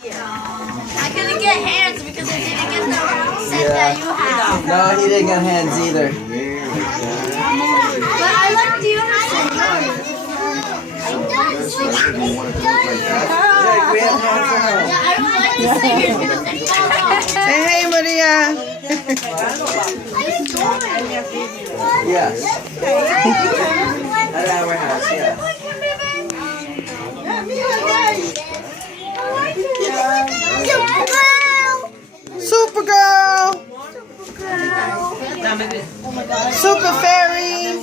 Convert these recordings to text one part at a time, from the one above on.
I couldn't get hands because I didn't get the set that you have. No, he didn't get hands either. But I like the other set. We have hands for her. Yeah, I don't like the fingers because they fall off. Say hey, Maria. Yes. At our house, yes. Supergirl. Super fairy.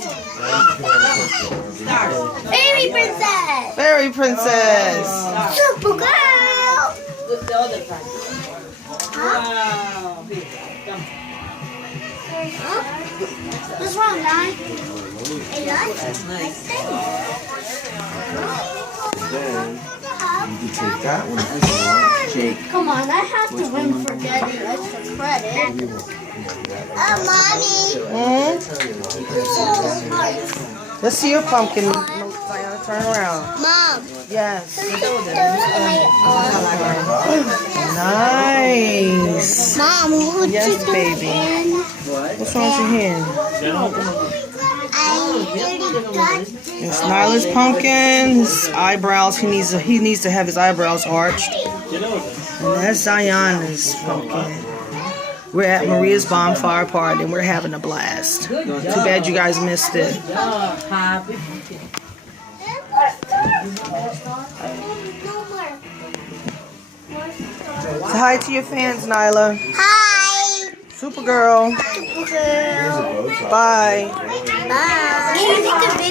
Fairy princess. Fairy princess. Supergirl. What's wrong, Nine? That's nice. Then you can take that one if you want. Jake. Come on, I have to win for getting extra credit. Mommy. Let's see your pumpkin. Diana, turn around. Mom. Yes. Nice. Mom, who Yes, baby. What's wrong with your hand? It's Nyla's pumpkin. His eyebrows. He needs to have his eyebrows arched. And that's Zayana's pumpkin. We're at Maria's bonfire party and we're having a blast. Too bad you guys missed it. Say hi to your fans, Nyla. Hi. Supergirl. Supergirl. Bye. Bye.